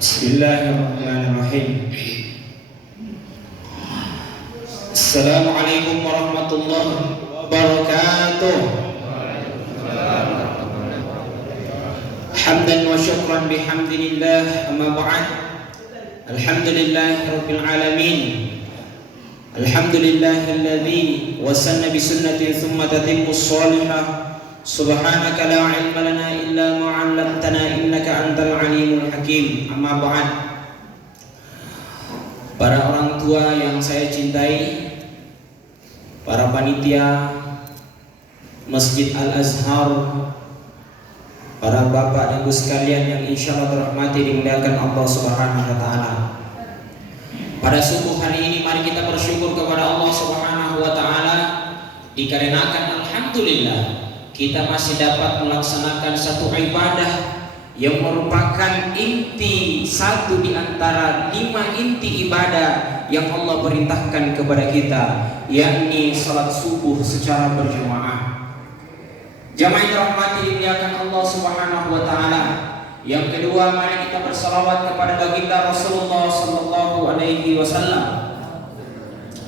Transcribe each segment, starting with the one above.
Bismillahirrahmanirrahim. Assalamualaikum warahmatullahi wabarakatuh. Hamdan wa syukran bihamdillah, amma ba'd. Alhamdulillahi rabbil alamin. Alhamdulillahilladzi wasanna bi sunnatin thumma tatimmu shalihah. Subhanaka la ilma lana illa ma 'allamtana innaka antal alimul hakim. Amma ba'd. Para orang tua yang saya cintai, para panitia Masjid Al-Azhar, para bapak dan ibu sekalian yang insyaallah dirahmati dimuliakan Allah Subhanahu wa taala. Pada subuh hari ini mari kita bersyukur kepada Allah Subhanahu wa taala dikarenakan alhamdulillah kita masih dapat melaksanakan satu ibadah yang merupakan inti satu di antara 5 inti ibadah yang Allah perintahkan kepada kita, yakni salat subuh secara berjamaah. Jamaah yang dirahmati dimuliakan Allah Subhanahu wa taala. Yang kedua, mari kita bersalawat kepada baginda Rasulullah sallallahu alaihi wasallam.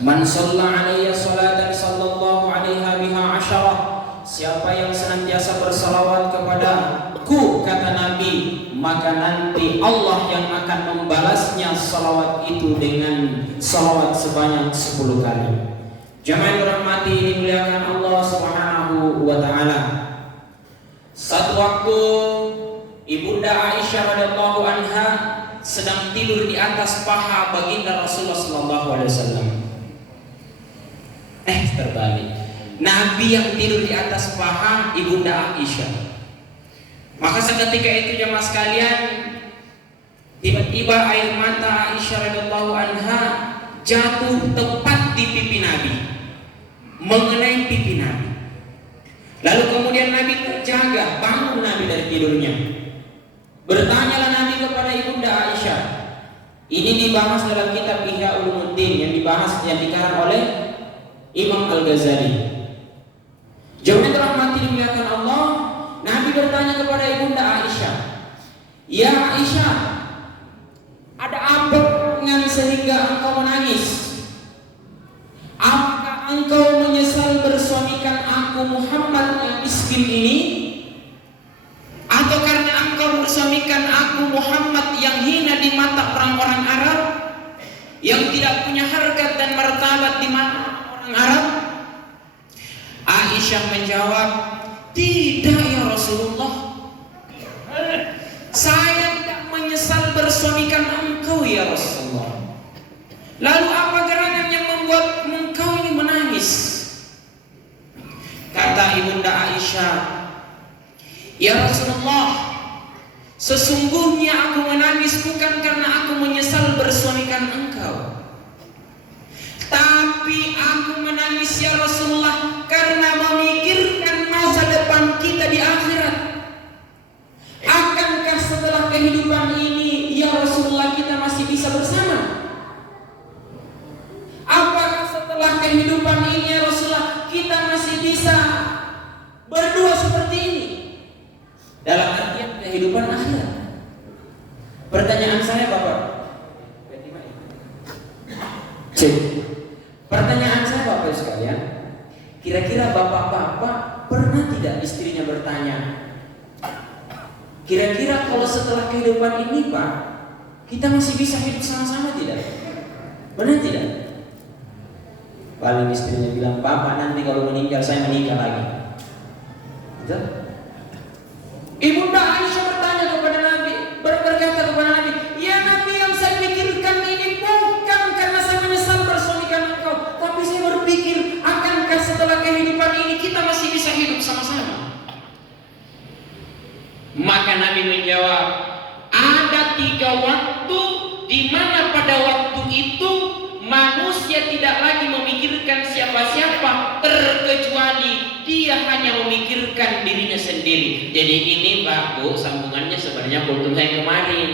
Man shalla alaiya salatan sallallahu alaiha biha asyarah. Siapa yang senantiasa bersalawat kepadaku, kata Nabi, maka nanti Allah yang akan membalasnya salawat itu dengan salawat sebanyak 10 kali. Jamaah yang dirahmati dimuliakan Allah Subhanahu wa taala. Satu waktu Ibunda Aisyah radhiyallahu anha sedang tidur di atas paha baginda Rasulullah sallallahu alaihi wasallam. Terbalik. Nabi yang tidur di atas paha Ibunda Aisyah. Maka seketika itu jemaah sekalian, tiba-tiba air mata Aisyah radhiyallahu anha jatuh tepat di pipi Nabi, mengenai pipi Nabi. Lalu kemudian Nabi terjaga, bangun Nabi dari tidurnya. Bertanyalah Nabi kepada Ibunda Aisyah. Ini dibahas dalam kitab Ihya Ulumuddin yang dikarang oleh Imam Al-Ghazali. Jemaah dirahmati dimuliakan Allah, Nabi bertanya kepada Ibunda Aisyah, "Ya Aisyah, ada apa dengan sehingga engkau menangis? Apakah engkau menyesal bersuamikan aku Muhammad yang miskin ini? Atau karena engkau bersuamikan aku Muhammad yang hina di mata orang-orang Arab, yang tidak punya harkat dan martabat di mata orang Arab?" Aisyah menjawab, "Tidak ya Rasulullah, saya tidak menyesal bersuamikan engkau ya Rasulullah. Lalu apa gerangan yang membuat engkau ini menangis?" Kata Ibunda Aisyah, "Ya Rasulullah, sesungguhnya aku menangis bukan karena aku menyesal bersuamikan engkau, tapi aku menangis ya Rasulullah karena memikirkan masa depan kita di akhirat. Akankah setelah kehidupan ini ya Rasulullah kita masih bisa bersama? Apakah setelah kehidupan ini ya Rasulullah kita masih bisa berdua seperti ini? Dalam artian kehidupan akhirat." Pertanyaan saya Bapak, pertanyaan saya Bapak sekalian, kira-kira bapak-bapak pernah tidak istrinya bertanya, kira-kira kalau setelah kehidupan ini Pak, kita masih bisa hidup sama-sama tidak? Benar tidak? Paling istrinya bilang, "Bapak nanti kalau meninggal saya menikah lagi." Betul? Ibunda Aisyah bertanya kepada Nabi, berkata kepada Nabi, "Ya Nabi, yang saya pikirkan ini bukan karena saya menyesal bersuamikan engkau, tapi saya berpikir akankah setelah kehidupan ini kita masih bisa hidup sama-sama?" Maka Nabi menjawab, "Ada 3 waktu di mana pada waktu itu manusia tidak lagi memikirkan siapa-siapa terkecuali dia hanya memikirkan dirinya sendiri." Jadi ini Pak Bu, sambungannya sebenarnya kultum saya kemarin.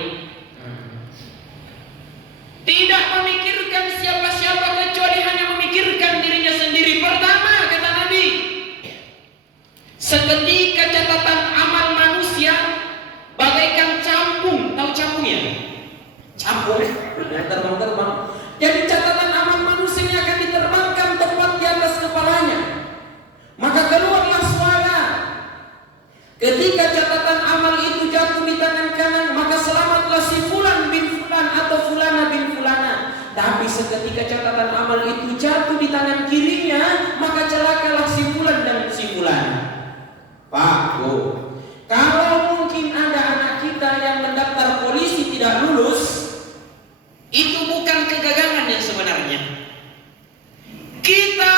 Tidak memikirkan siapa-siapa kecuali hanya memikirkan dirinya sendiri. Pertama, kata Nabi, seketika catatan amal manusia bagaikan capung, tahu capung ya? Pak, terbang-terbang. Jadi catatan amal manusia ini akan diterbangkan tepat di atas kepalanya. Maka keluarlah suara. Ketika catatan amal itu jatuh di tangan kanan, maka selamatlah si fulan bin fulan atau fulana bin fulana. Tapi seketika catatan amal itu jatuh di tangan kirinya, maka celakalah si fulan dan si fulana. Pak, Bu, kalau mungkin ada anak kita yang mendaftar polisi tidak lulus, itu bukan kegagalan yang sebenarnya. Kita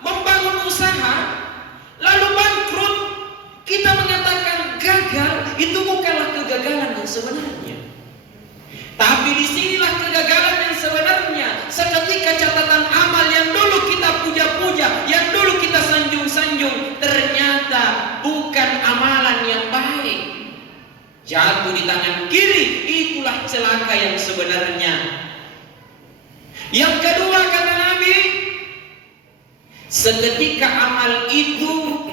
membangun usaha lalu bangkrut, kita mengatakan gagal, itu bukanlah kegagalan yang sebenarnya. Tapi disinilah kegagalan yang sebenarnya. Seketika catatan amal yang dulu kita puja-puja, yang dulu kita sanjung-sanjung, ternyata bukan amalan yang baik, jatuh di tangan kiri. Itulah celaka yang sebenarnya. Yang kedua kata Nabi, seketika amal itu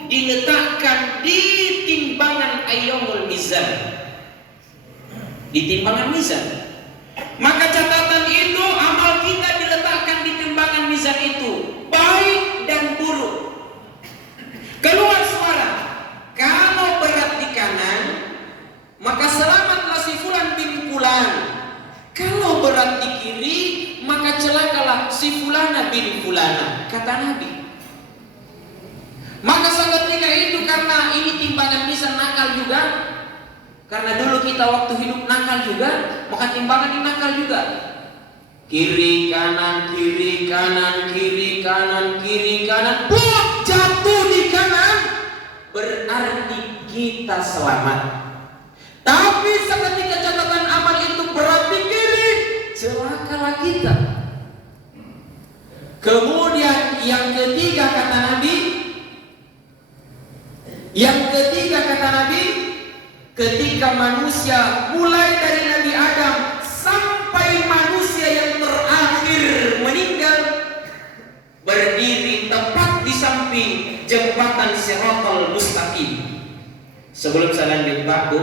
diletakkan di timbangan ayyamul mizan, di timbangan mizan, maka catatan itu, amal kita diletakkan di timbangan mizan itu, baik dan buruk. Keluar suara, kalau berat di kanan, maka selamatlah si fulan bin fulan. Kalau berat di kiri, maka celakalah si fulana bin fulana, kata Nabi. Maka seketika itu, karena ini timbangan mizan nakal juga, karena dulu kita waktu hidup nakal juga, maka timbangan ini nakal juga. Kiri kanan, kiri kanan, kiri kanan, kiri kanan, blok jatuh di kanan, berarti kita selamat. Tapi seketika catatan amal itu berat di kiri, celakalah kita. Kemudian yang ketiga kata Nabi, ketika manusia mulai dari Nabi Adam sampai manusia yang terakhir meninggal, berdiri tepat di samping jembatan Shiratal Mustaqim. Sebelum saya lanjut, Pak, Bu,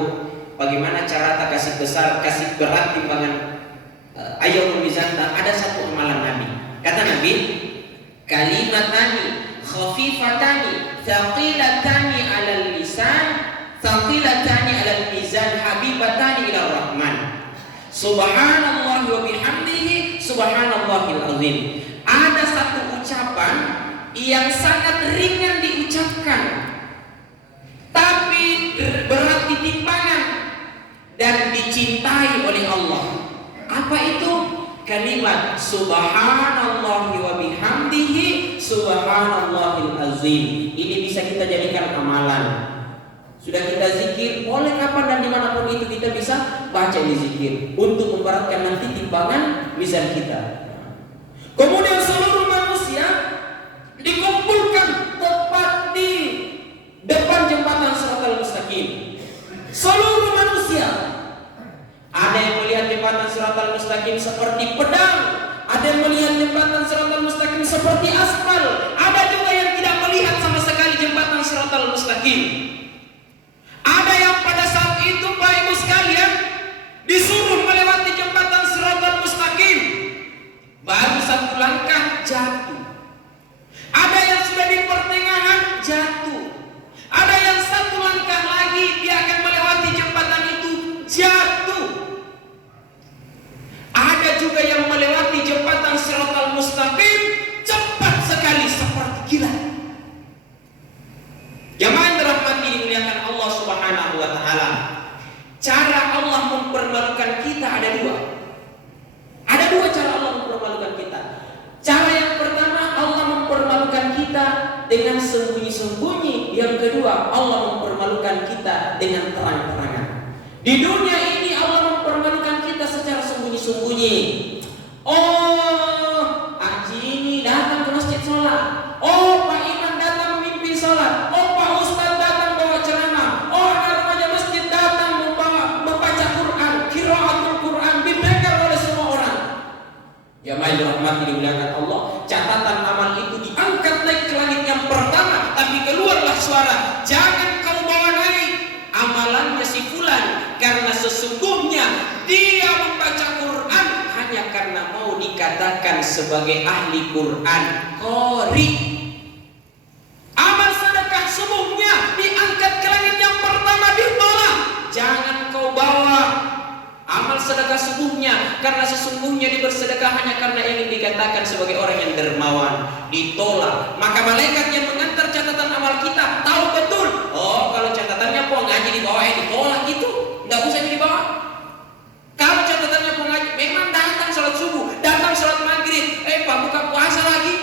bagaimana cara tak kasih berat timbangan ayyamul mizan? Ada satu amalan Nabi. Kata Nabi, kalimatani khafifatani thaqilatani 'alal lisan thaqilatani 'alal mizan habibatani ila rahman. Subhanallah wa bihamdihi subhanallahil azim. Ada satu ucapan yang sangat ringan diucapkan, tapi berat di timbangan dan dicintai oleh Allah. Apa itu? Kalimat subhanallah wa bihamdihi subhanallahil azim. Ini bisa kita jadikan amalan. Sudah kita zikir, boleh kapan dan dimanapun itu kita bisa baca ini zikir untuk memberatkan nanti timbangan mizan kita. Kemudian seluruh manusia dikumpulkan tepat di depan jembatan Shiratal Mustaqim. Seluruh manusia. Ada yang melihat jembatan Shiratal Mustaqim seperti pedang, ada yang melihat jembatan Shiratal Mustaqim seperti aspal, ada juga yang tidak melihat sama sekali jembatan Shiratal Mustaqim. Ada yang pada saat itu, Bapak Ibu sekalian, disuruh melewati jembatan Shiratal Mustaqim, baru satu langkah jatuh. Ada yang sudah di pertengahan jatuh. Ada yang satu langkah lagi dia akan melewati jembatan itu jatuh. Ada juga yang melewati jembatan Shiratal Mustaqim cepat sekali seperti kilat. Jamaah yang dirahmati dimuliakan Allah Subhanahu wa taala. Cara Allah mempermalukan kita ada dua. Ada dua cara Allah mempermalukan kita. Cara yang pertama, Allah mempermalukan kita dengan sembunyi-sembunyi. Yang kedua, Allah mempermalukan kita dengan terang-terangan. Di dunia ini Allah mempermalukan kita secara sembunyi-sembunyi. Oh, Haji ini datang ke masjid sholat. Oh, Pak Imam datang memimpin sholat. Oh, Pak Ustaz datang bawa ceramah. Oh, anak remaja masjid datang membaca Quran, qiraatul Quran, didengar oleh semua orang. Jamaah yang dirahmati dimuliakan Allah, catatan amal itu diangkat naik ke langit yang pertama, tapi keluarlah suara, jangan kau bawa naik amalannya si fulan, karena sesungguhnya dia membaca Quran dikatakan sebagai ahli Quran, qori. Amal sedekah subuhnya diangkat ke langit yang pertama, ditolak. Jangan kau bawa amal sedekah subuhnya, karena sesungguhnya dia bersedekah hanya karena ingin dikatakan sebagai orang yang dermawan. Ditolak. Maka malaikat yang mengantar catatan amal kita tahu betul, oh kalau catatannya pengaji di bawah ditolak gitu, tidak usah dibawa. Kalau catatannya pengaji memang datang sholat subuh, datang sholat maghrib, Pak buka puasa lagi,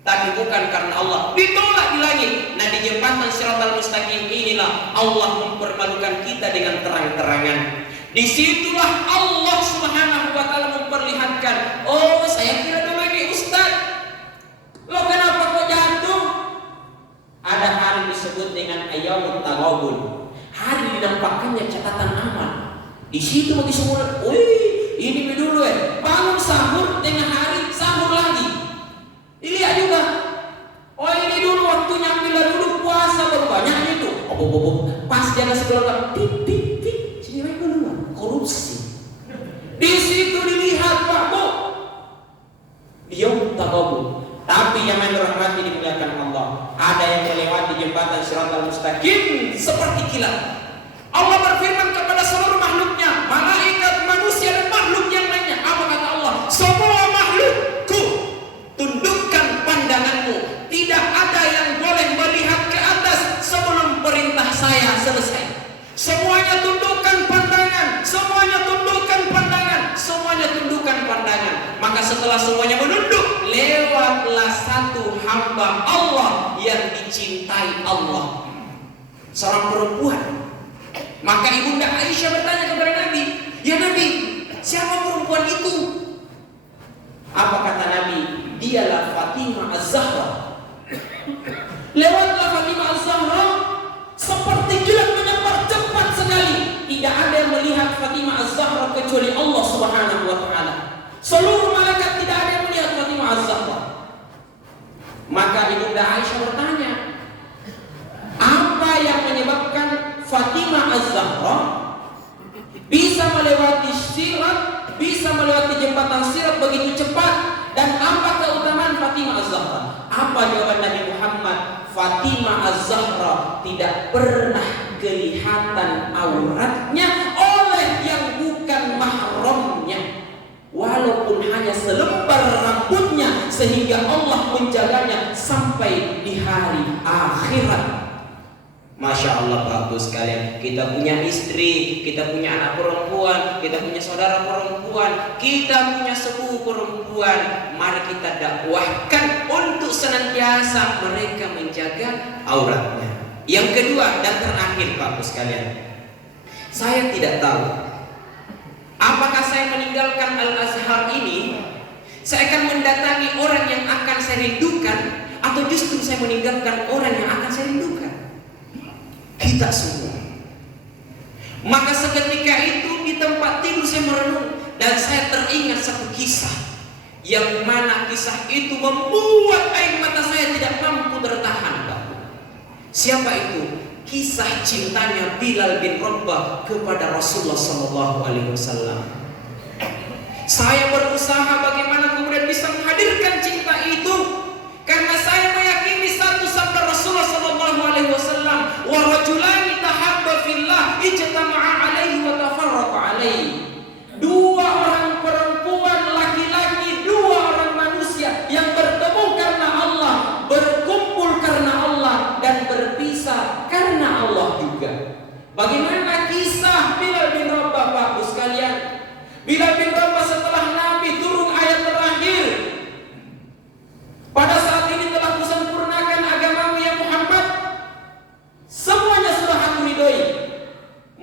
tapi bukan karena Allah, ditolak di langit. Nah, di jembatan Shiratal Mustaqim inilah Allah mempermalukan kita dengan terang-terangan. Disitulah Allah Subhanahu wa Ta'ala memperlihatkan, oh saya kira dulu ini Ustaz, lo kenapa kok jatuh? Ada hari disebut dengan Ayyamut Taghabun, hari dinampakkannya catatan amal. Di situ bagi semua, wih ini dulu bangun sahur dengan hari sahur lagi. Dilihat juga, oh ini dulu waktunya ambil dulu puasa baru banyak itu. Pas dia ngasih keluar, tik, sini mereka keluar, korupsi. Di situ dilihat Pak Bu, Yaum Taghabun. Tapi yang dirahmati dimuliakan Allah, ada yang melewati jembatan Shiratal Mustaqim seperti kilat. Allah berfirman kepada seluruh makhluknya, malaikat, manusia dan makhluk yang lainnya. Apa kata Allah? Semua makhlukku, tundukkan pandanganmu. Tidak ada yang boleh melihat ke atas sebelum perintah saya selesai. Semuanya tundukkan pandangan, semuanya tundukkan pandangan, semuanya tundukkan pandangan. Maka setelah semuanya menunduk, lewatlah satu hamba Allah yang dicintai Allah, seorang perempuan. Maka ibunda Aisyah bertanya kepada Nabi, ya Nabi, siapa perempuan itu? Apa kata Nabi? Dialah Fatimah Az-Zahra. Lewatlah Fatimah Az-Zahra seperti kilat menyebar cepat sekali. Tidak ada yang melihat Fatimah Az-Zahra kecuali Allah Subhanahu wa Ta'ala. Seluruh malaikat tidak ada yang melihat Fatimah Az-Zahra. Maka ibunda Aisyah bertanya, apa yang menyebabkan Fatimah Az-Zahra bisa melewati sirat, bisa melewati jembatan sirat begitu cepat, dan apa keutamaan Fatimah Az-Zahra? Apa jawaban Nabi Muhammad? Fatimah Az-Zahra tidak pernah kelihatan auratnya oleh yang bukan mahramnya, walaupun hanya selembar rambutnya, sehingga Allah menjaganya sampai di hari akhirat. Masya Allah bagus sekalian. Kita punya istri, kita punya anak perempuan, kita punya saudara perempuan, kita punya sepupu perempuan. Mari kita dakwahkan untuk senantiasa mereka menjaga auratnya. Yang kedua dan terakhir bagus sekalian, saya tidak tahu apakah saya meninggalkan Al-Azhar ini, saya akan mendatangi orang yang akan saya rindukan, atau justru saya meninggalkan orang yang akan saya rindukan. Kita semua. Maka seketika itu di tempat tidur saya merenung, dan saya teringat satu kisah, yang mana kisah itu membuat air mata saya tidak mampu tertahan. Siapa itu? Kisah cintanya Bilal bin Rabah kepada Rasulullah SAW. Saya berusaha bagaimana kemudian bisa menghadirkan cinta itu, karena saya meyakini satu sabda Rasulullah SAW, wa rajulani tahabba fillah ijtama'a alaihi wa tafarraqa alaihi. Dua orang perempuan, laki-laki, dua orang manusia yang bertemu karena Allah, berkumpul karena Allah, dan berpisah karena Allah juga. Bagaimana kisah Bilal bin Rabah Bapak sekalian? Bilal bin Rabah setelah Nabi turun ayat terakhir, pada saat ini telah kusempurnakan agamamu ya Muhammad, semuanya sudah aku ridhoi.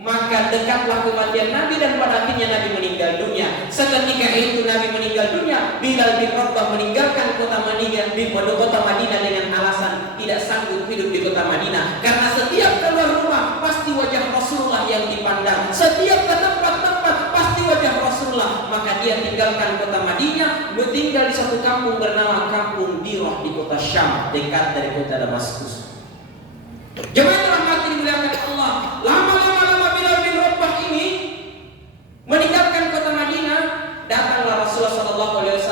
Maka dekatlah kematian Nabi, dan pada akhirnya Nabi meninggal dunia. Seketika itu Nabi meninggal dunia, Bilal bin Rabah meninggalkan kota Madinah dengan alasan tidak sanggup hidup di kota Madinah, karena setiap keluar rumah pasti wajah Rasulullah yang dipandang, setiap ke tempat-tempat pasti wajah Rasulullah. Maka dia tinggalkan kota Madinah, tinggal di satu kampung bernama Kampung Dirah di kota Syam, dekat dari kota Damaskus. Jemaah rahmati dimuliakan Allah, lama-lama Bilal bin Rabah ini meninggalkan kota Madinah. Datanglah Rasulullah SAW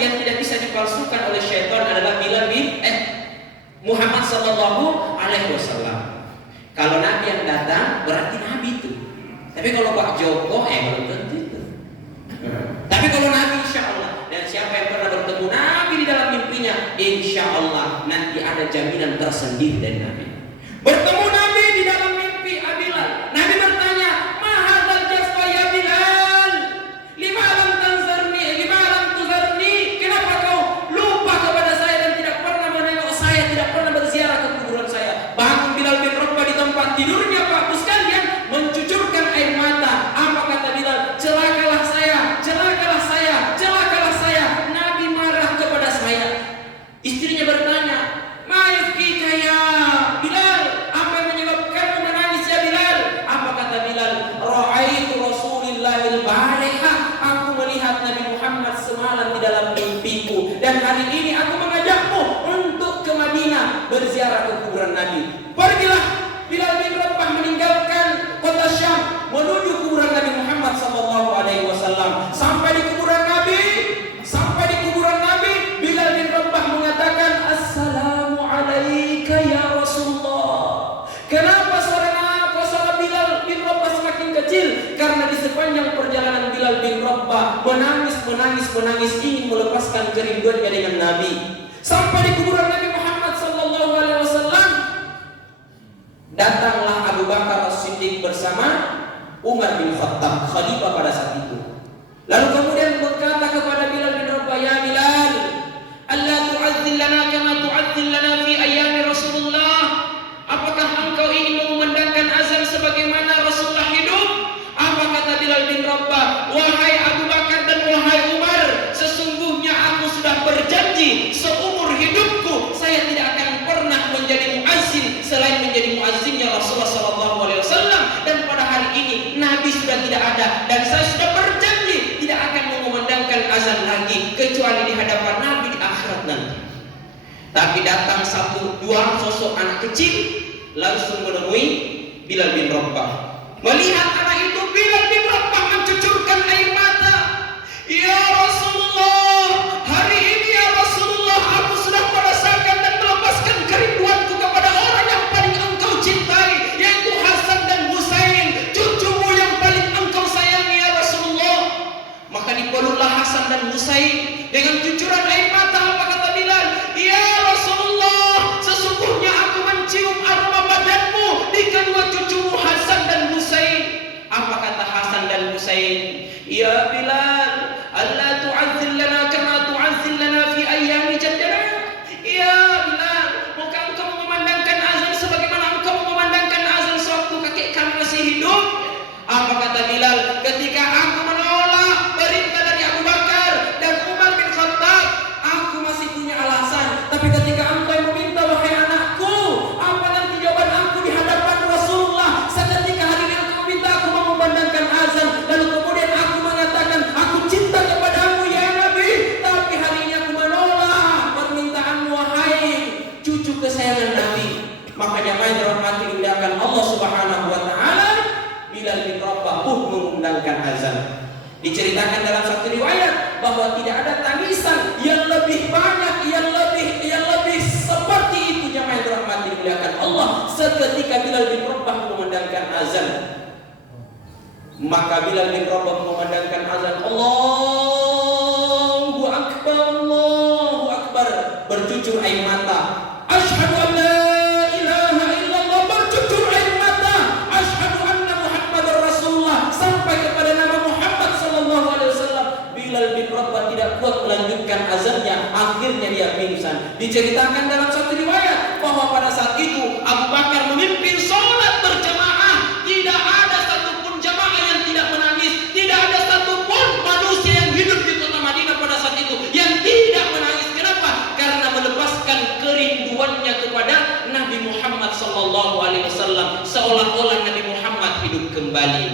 yang tidak bisa dipalsukan oleh syaitan adalah Bilal bin Muhammad sallallahu alaihi wasallam. Kalau Nabi yang datang berarti Nabi itu. Tapi kalau Pak Joko belum tentu itu. Tapi kalau Nabi insya Allah, dan siapa yang pernah bertemu Nabi di dalam mimpinya, insya Allah nanti ada jaminan tersendiri dari Nabi. Bertemu Nabi di dalam mimpi Bilal. Nabi bertanya, "Ma hadzal jazwa ya Bilal? Lima lam tanzarni, lima lam tuzarni? Kenapa kau lupa kepada saya dan tidak pernah menengok saya, tidak pernah berziarah ke kuburan saya?" Bangun Bilal bin Rabah di tempat tidurnya, Pak Bus sekalian, mencucurkan air mata. Apa kata Bilal? "Celakalah saya, celakalah saya, celakalah saya." Nabi marah kepada saya. Istrinya bertanya, "Ma yufkika ya Bilal? Apa yang menyebabkanmu menangis ya Bilal?" Apa kata Bilal? "Ra'aitu Rasulillahil barihah." Aku melihat Nabi Muhammad semalam di dalam mimpiku, dan hari ini aku mengajakmu untuk ke Madinah berziarah ke kuburan Nabi. Pergilah Bilal bin Rabah meninggalkan kota Syam menuju kuburan Nabi Muhammad sallallahu alaihi wasallam. Sampai di kuburan Nabi, Bilal bin Rabah mengatakan, "Assalamu alayka ya Rasulullah." Kenapa suara Bilal bin Rabah semakin kecil? Karena di sepanjang perjalanan Bilal bin Rabah menangis ingin melepaskan kerinduannya dengan Nabi. Sampai di kuburan Nabi Muhammad sallallahu alaihi wasallam, datanglah Abu Bakar As-Siddiq bersama Umar bin Khattab, khalifah pada saat itu. Lalu kemudian berkata kepada Bilal bin Rabah, "Ya Bilal, alla tu'azzil lana kama tu'azzil lana fi ayyami Rasulullah." Apakah engkau ingin mengumandangkan azan sebagaimana Rasulullah hidup? Apa kata Bilal bin Rabah? "Wahai Abu Bakar dan wahai Umar, sesungguhnya aku sudah berjanji seumur hidupku saya tidak akan pernah menjadi muazzin selain menjadi muazzinnya Rasulullah sallallahu alaihi wasallam, dan pada hari ini Nabi sudah tidak ada dan saya sudah berjanji tidak akan mengumandangkan azan lagi kecuali di hadapan Nabi di akhirat nanti." Tapi datang dua sosok anak kecil langsung menemui Bilal bin Rabah. Melihat anak itu, Bilal bin Rabah mencucurkan air mata. "Ya Rasulullah, hari ini ya Rasulullah, aku sudah merasakan dan melepaskan kerinduanku kepada orang yang paling engkau cintai, yaitu Hasan dan Husain, cucumu yang paling engkau sayangi ya Rasulullah." Maka dipeluklah Hasan dan Husain dengan cucuran air mata. Apa kata Bilal? "Ya Rasulullah, sesungguhnya aku mencium aroma badanmu di kedua cucumu Hasan dan Husain." Apa kata Hasan dan Husain? "Ya Bilal, alla tu'azzil lana kama tu'azzil lana fi ayyami jaddana." Ya Bilal, bukan engkau mengumandangkan azan sebagaimana engkau mengumandangkan azan sewaktu kakek kami masih hidup? Apa kata Bilal? "Ketika aku menolak perintah dari Abu Bakar dan Umar bin Khattab, aku masih punya alasan. Tapi ketika engkau yang meminta, wahai anakku, apa nanti jawaban aku di hadapan Rasulullah? Seketika hari ini engkau meminta aku mengumandangkan azan, lalu kemudian aku mengatakan aku cinta kepadamu ya Nabi, tapi hari ini aku menolak permintaanmu wahai cucu kesayangan Nabi." Maka jamaah dirahmati dimuliakan Allah Subhanahu wa taala, Bilal bin Rabah pun mengumandangkan azan. Diceritakan dalam satu riwayat bahwa tidak ada tangisan yang lebih banyak, yang lebih seperti itu jamaah yang dirahmati dimuliakan Allah, seketika Bilal bin Rabah mengumandangkan azan. Maka Bilal bin Rabah mengumandangkan azan, Allahu Akbar, bercucur air mata. Asyhadu an la ilaha illallah, bercucur air mata. Asyhadu anna Muhammadar Rasulullah, sampai kepada nama Muhammad sallallahu alaihi wasallam. Bilal bin Rabah tidak kuat melanjutkan azannya, akhirnya dia pingsan. Diceritakan dalam satu riwayat bahwa pada saat itu Abu Bakar memimpin salat berjamaah. Tidak ada satupun jamaah yang tidak menangis, tidak ada satupun manusia yang hidup di kota Madinah pada saat itu yang tidak menangis. Kenapa? Karena melepaskan kerinduannya kepada Nabi Muhammad sallallahu alaihi wasallam, seolah-olah Nabi Muhammad hidup kembali.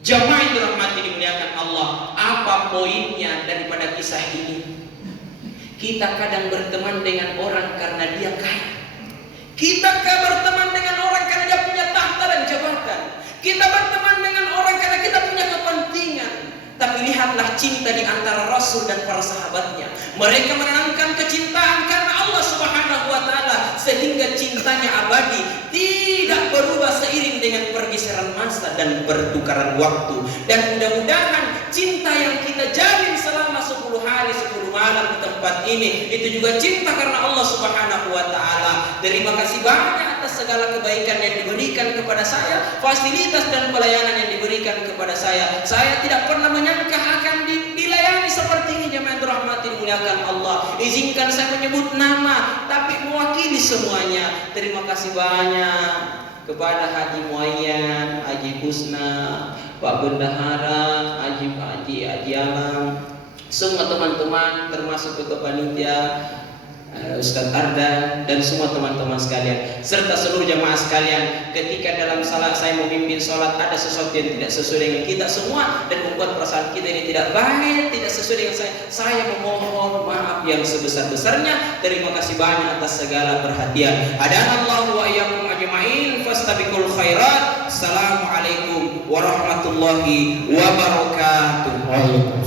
Jamaah yang dirahmati dimuliakan Allah, apa poinnya daripada kisah ini? Kita kadang berteman dengan orang karena dia kaya. Kita berteman dengan orang karena dia punya tahta dan jabatan. Kita berteman dengan orang karena kita punya kepentingan. Tapi lihatlah cinta di antara Rasul dan para sahabatnya. Mereka menanamkan kecintaan karena Allah Subhanahu wa taala sehingga cintanya abadi, tidak berubah seiring dengan pergeseran masa dan pertukaran waktu. Dan mudah-mudahan cinta yang kita jalin selama 10 hari 10 malam di tempat ini itu juga cinta karena Allah Subhanahu wa taala. Terima kasih banyak atas segala kebaikan yang diberikan kepada saya, fasilitas dan pelayanan yang diberikan kepada saya. Saya tidak pernah menyangka akan dilayani seperti ini, jemaah yang dirahmati dimuliakan Allah. Izinkan saya menyebut nama tapi mewakili semuanya. Terima kasih banyak kepada Haji Muayyan, Haji Husna, Pak Bendahara, Haji Alam, semua teman-teman termasuk ketua panitia, Ustadz Ardan dan semua teman-teman sekalian serta seluruh jamaah sekalian. Ketika dalam salat saya memimpin sholat ada sesuatu yang tidak sesuai dengan kita semua dan membuat perasaan kita ini tidak baik, tidak sesuai dengan saya memohon maaf yang sebesar-besarnya. Terima kasih banyak atas segala perhatian. Hadanallahu wa iyyakum ajma'in fastabiqul khairat. Assalamualaikum warahmatullahi wabarakatuh.